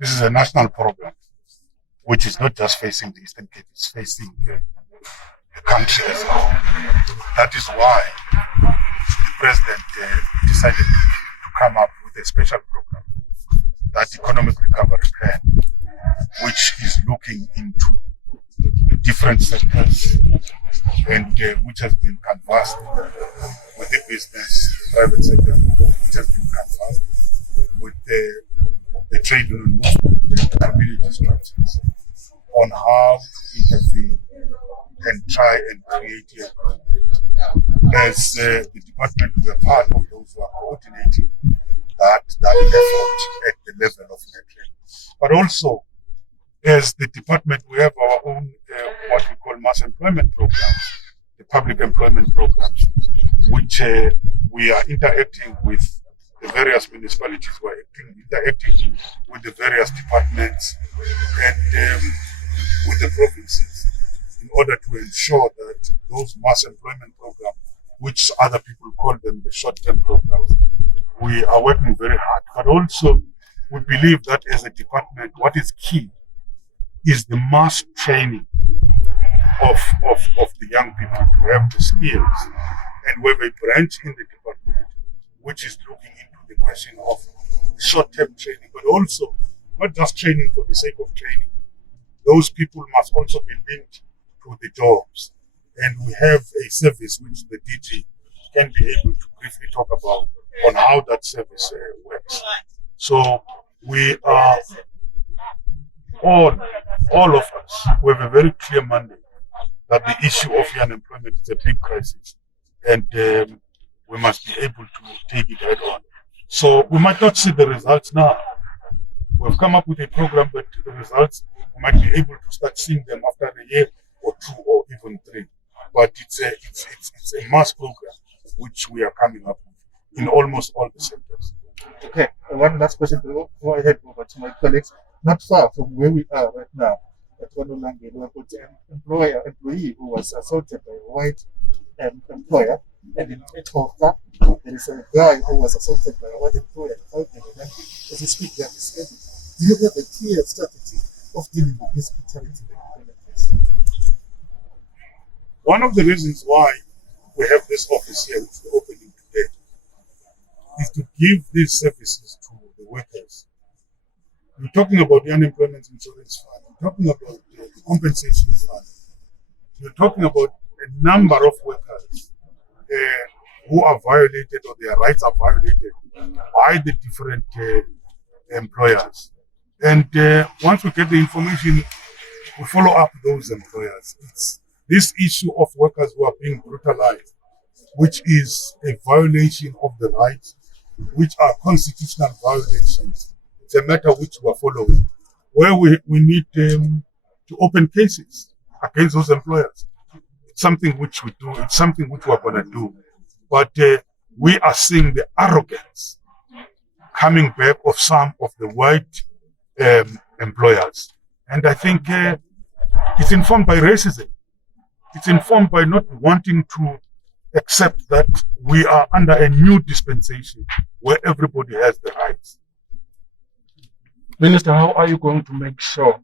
This is a national program, which is not just facing the Eastern Cape, it's facing the country as a whole. That is why the president decided to come up with a special program, that economic recovery plan, which is looking into different sectors and which has been canvassed with the business, private sector, which has been canvassed with the trade union movement and community structures on how to intervene and try and create employment. As the department, we are part of those who are coordinating that effort at the level of Nxesi. But also, as the department, we have our own what we call mass employment programs, the public employment programs, which we are interacting with the various municipalities, we are interacting with the various departments and with the provinces in order to ensure that those mass employment programs, which other people call them the short-term programs, we are working very hard. But also, we believe that as a department, what is key is the mass training of the young people to have the skills. And we have a branch in the department which is looking into the question of short-term training, but also not just training for the sake of training. Those people must also be linked to the jobs. And we have a service which the DG can be able to briefly talk about on how that service works. So we are all of us, we have a very clear mandate that the issue of unemployment is a big crisis, and we must be able to take it head on. So we might not see the results now. We've come up with a program, but the results, we might be able to start seeing them after a year or two or even three. But it's a mass program which we are coming up with in almost all the sectors. Okay, one last question before I head over to my colleagues. Not far from where we are right now, at Wanulange, we have got an employee who was assaulted by a white employer, and in Etoka, there is a guy who was assaulted by a white employer. As you speak, they are disabled. Do you have a clear strategy of dealing with this brutality? One of the reasons why we have this office here, which we're opening today, is to give these services to the workers. We're talking about the unemployment insurance fund. We're talking about the compensation fund. We're talking about a number of workers who are violated or their rights are violated by the different employers. And once we get the information, we follow up those employers. It's this issue of workers who are being brutalized, which is a violation of the rights, which are constitutional violations. It's a matter which we are following, where we need to open cases against those employers. It's something which we do. It's something which we're going to do. But we are seeing the arrogance coming back of some of the white employers. And I think it's informed by racism. It's informed by not wanting to accept that we are under a new dispensation where everybody has the rights. Minister, how are you going to make sure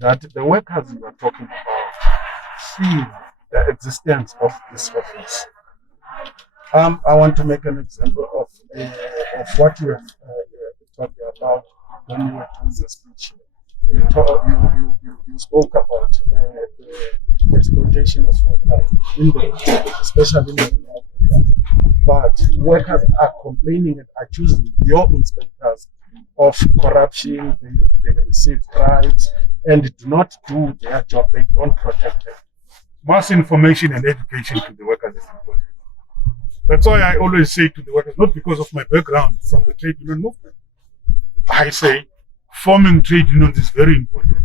that the workers you are talking about see the existence of this office? I want to make an example of what you have talked about when you were doing the speech. You spoke about the exploitation of workers, especially in the rural areas. But workers are complaining and accusing your inspectors of corruption. They receive bribes and do not do their job. They don't protect them. Mass information and education to the workers is important. That's why I always say to the workers, not because of my background from the trade union movement, I say forming trade unions is very important.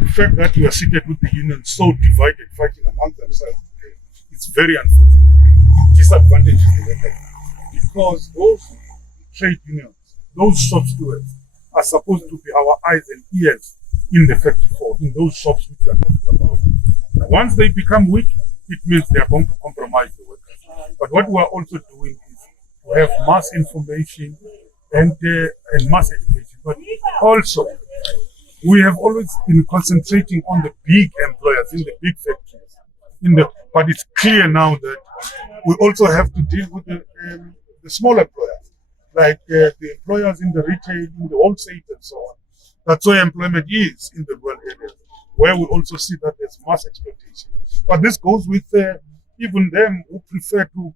The fact that we are seated with the unions so divided, fighting among themselves today, it's very unfortunate. It disadvantages the workers because those trade unions, those shop stewards, are supposed to be our eyes and ears in the factory floor, in those shops which we are talking about. Now, once they become weak, it means they are going to compromise the workers. But what we are also doing is to have mass information and mass education. But also, we have always been concentrating on the big employers in the big factories. But it's clear now that we also have to deal with the small employers, like the employers in the retail, in the wholesale, and so on. That's where employment is in the rural areas, where we also see that there's mass exploitation. But this goes with even them who prefer to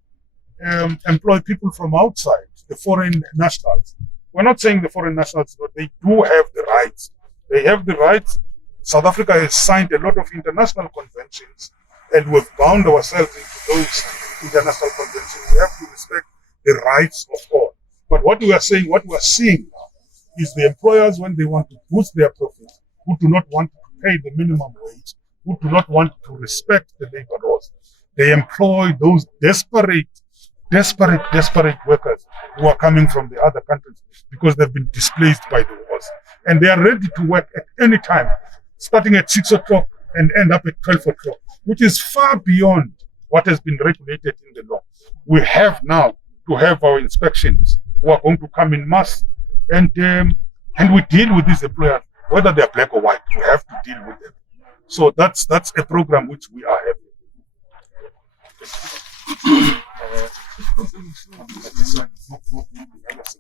employ people from outside, the foreign nationals. We're not saying the foreign nationals, but they do have the rights. They have the rights. South Africa has signed a lot of international conventions, and we've bound ourselves into those international conventions. We have to respect the rights of all. But what we are seeing now, is the employers, when they want to boost their profits, who do not want to pay the minimum wage, who do not want to respect the labor laws, they employ those desperate workers who are coming from the other countries because they've been displaced by the wars. And they are ready to work at any time, starting at 6 o'clock and end up at 12 o'clock, which is far beyond what has been regulated in the law. We have now to have our inspections who are going to come in mass, and we deal with these employers, whether they're black or white. We have to deal with them. So that's a program which we are having.